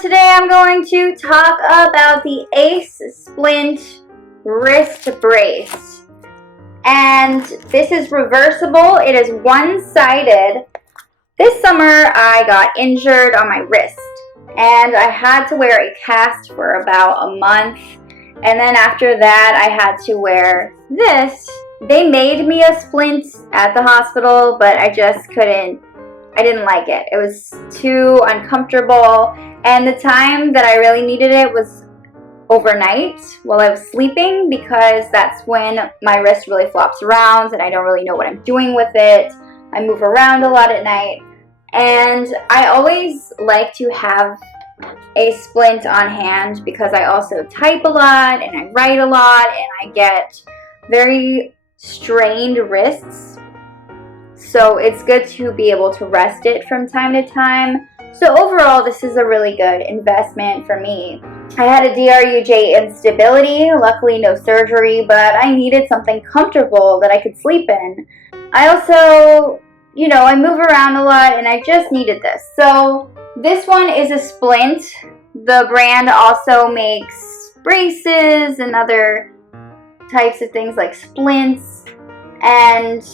today I'm going to talk about the Ace Splint wrist brace. And this is reversible. It is one-sided. This summer I got injured on my wrist and I had to wear a cast for about a month. And then after that I had to wear this. They made me a splint at the hospital, but I just couldn't. I didn't like it. It was too uncomfortable, and the time that I really needed it was overnight while I was sleeping, because that's when my wrist really flops around and I don't really know what I'm doing with it. I move around a lot at night, and I always like to have a splint on hand because I also type a lot and I write a lot and I get very strained wrists. So it's good to be able to rest it from time to time. So overall, this is a really good investment for me. I had a DRUJ instability, luckily no surgery, but I needed something comfortable that I could sleep in. I also, I move around a lot and I just needed this. So this one is a Splint. The brand also makes braces and other types of things like splints, and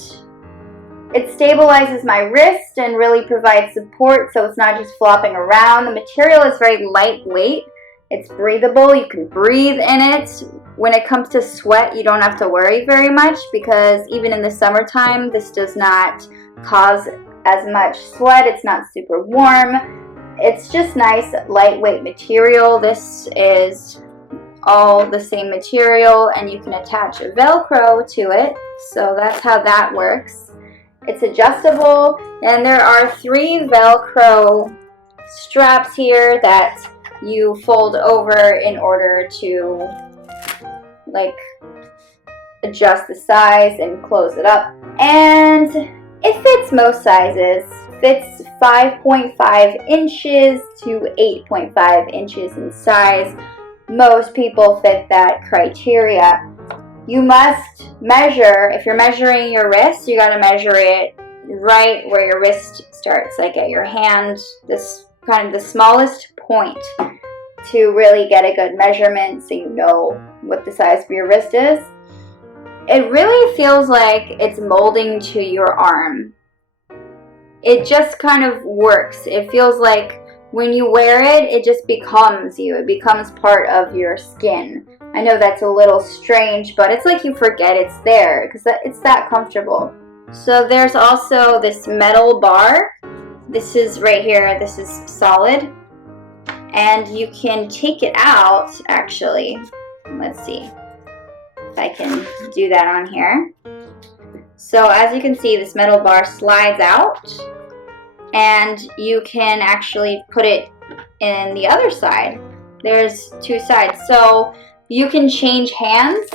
it stabilizes my wrist and really provides support so it's not just flopping around. The material is very lightweight. It's breathable. You can breathe in it. When it comes to sweat, you don't have to worry very much because even in the summertime, this does not cause as much sweat. It's not super warm. It's just nice, lightweight material. This is all the same material, and you can attach a Velcro to it. So that's how that works. It's adjustable, and there are 3 Velcro straps here that you fold over in order to adjust the size and close it up. And it fits most sizes. Fits 5.5 inches to 8.5 inches in size. Most people fit that criteria. You must measure, if you're measuring your wrist, you got to measure it right where your wrist starts, like at your hand, this kind of the smallest point, to really get a good measurement so you know what the size of your wrist is. It really feels like it's molding to your arm. It just kind of works. It feels like when you wear it, it just becomes you. It becomes part of your skin. I know that's a little strange, but it's like you forget it's there because it's that comfortable. So there's also this metal bar. This is right here. This is solid. And you can take it out, actually. Let's see if I can do that on here. So as you can see, this metal bar slides out, and you can actually put it in the other side. There's 2 sides. So you can change hands,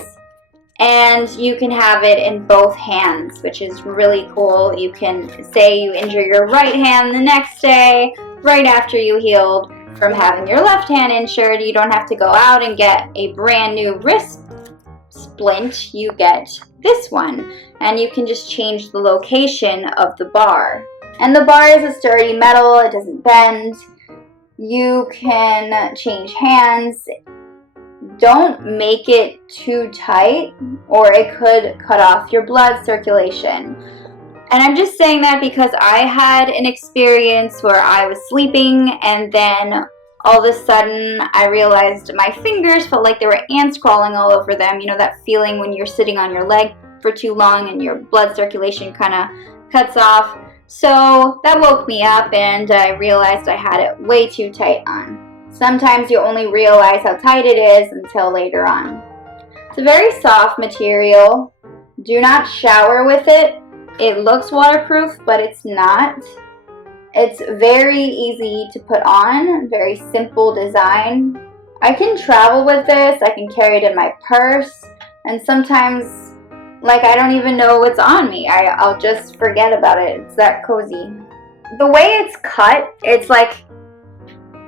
and you can have it in both hands, which is really cool. You can say you injure your right hand the next day, right after you healed from having your left hand injured. You don't have to go out and get a brand new wrist splint. You get this one, and you can just change the location of the bar. And the bar is a sturdy metal. It doesn't bend. You can change hands. Don't make it too tight or it could cut off your blood circulation. And I'm just saying that because I had an experience where I was sleeping and then all of a sudden I realized my fingers felt like there were ants crawling all over them. You know that feeling when you're sitting on your leg for too long and your blood circulation kind of cuts off. So that woke me up and I realized I had it way too tight on. Sometimes you only realize how tight it is until later on. It's a very soft material. Do not shower with it. It looks waterproof, but it's not. It's very easy to put on, very simple design. I can travel with this. I can carry it in my purse, and sometimes I don't even know what's on me. I'll just forget about it. It's that cozy. The way it's cut, it's like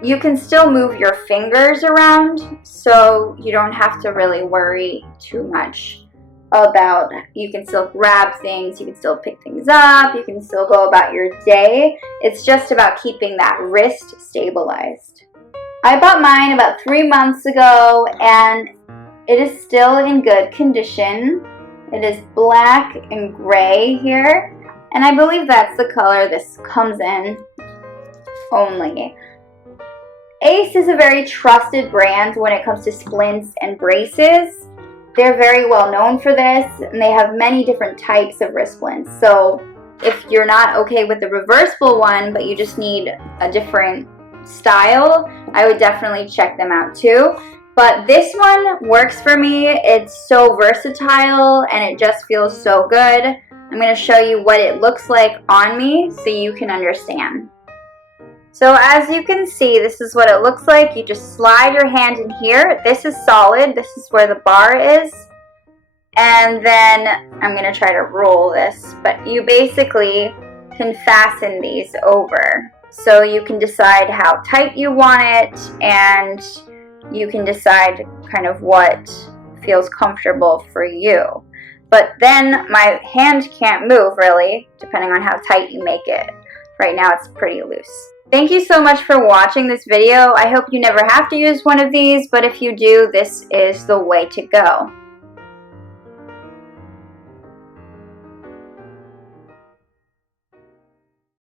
you can still move your fingers around, so you don't have to really worry too much about, you can still grab things, you can still pick things up, you can still go about your day. It's just about keeping that wrist stabilized. I bought mine about 3 months ago and it is still in good condition. It is black and gray here, and I believe that's the color this comes in only. Ace is a very trusted brand when it comes to splints and braces. They're very well known for this, and they have many different types of wrist splints. So if you're not okay with the reversible one, but you just need a different style, I would definitely check them out too. But this one works for me. It's so versatile and it just feels so good. I'm going to show you what it looks like on me so you can understand. So as you can see, this is what it looks like. You just slide your hand in here. This is solid. This is where the bar is. And then I'm going to try to roll this, but you basically can fasten these over. So you can decide how tight you want it, and you can decide kind of what feels comfortable for you. But then my hand can't move really, depending on how tight you make it. Right now it's pretty loose. Thank you so much for watching this video. I hope you never have to use one of these, but if you do, this is the way to go.